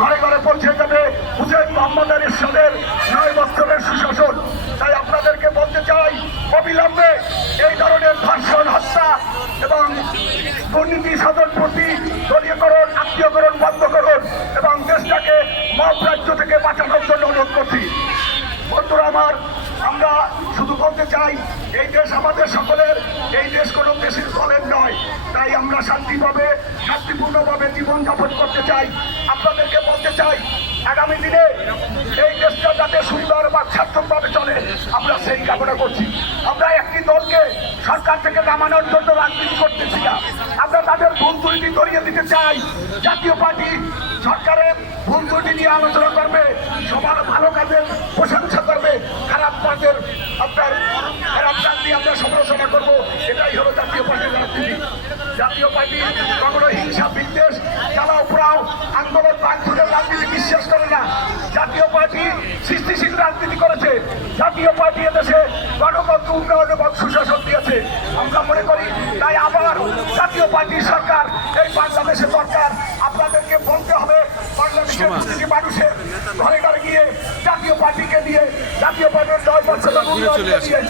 ঘরে ঘরে পৌঁছে যাবে হুসেইন মোহাম্মদ এরশাদের 9 বছরের সুশাসন। তাই আপনাদেরকে বলতে চাই, অবিলম্বে এই ধরনের ধর্ষণ, হত্যা এবং দুর্নীতি সাধন প্রতি দলীয়করণ, আত্মীয়করণ বন্ধ করুন এবং দেশটাকে মব রাজ্য থেকে বাঁচানোর জন্য অনুরোধ করছি। বন্ধুরা আমার, আমরা শুধু বলতে চাই, এই দেশ আমাদের সকলের, এই দেশ কোনো দেশের দলের নয়। তাই আমরা শান্তিপূর্ণভাবে জীবনযাপন করতে চাই। আপনাদেরকে বলতে চাই, আগামী দিনে এই দেশটা যাতে সুন্দর বা সার্থকভাবে চলে, আমরা সেই কামনা করছি। আমরা একটি দলকে সরকার থেকে নামানোর জন্য রাজনীতি করতেছি না, আমরা তাদের ভুল ত্রুটি ধরিয়ে দিতে চাই। জাতীয় পার্টি সরকারের ভুল ত্রুটি নিয়ে আলোচনা করবে, সবার ভালো কাজের প্রশংসা করবে, খারাপ কাজের খারাপ কাজ নিয়ে আমরা সমালোচনা করবো। এটাই হলো জাতীয় পার্টির রাজনীতি। জাতীয় পার্টি কখনো হিংসা, বিদ্বেষ, জ্বালাও পোড়াও, আন্দোলন ভাঙচুরের রাজনীতি বিশ্বাস করে না। জাতীয় পার্টি সৃষ্টিশীল রাজনীতি করেছে। জাতীয় পার্টি এদেশে গণতন্ত্র, উন্নয়ন এবং সুশাসন দিয়েছে। আমরা মনে করি তাই আবার জাতীয় পার্টির সরকার এই বাংলাদেশে দরকার। আপনাদেরকে বলতে হবে, বাংলাদেশের প্রতিটি মানুষের ঘরে ঘরে গিয়ে জাতীয় পার্টিকে নিয়ে, জাতীয় পার্টির 9 বছরের উন্নয়ন নিয়ে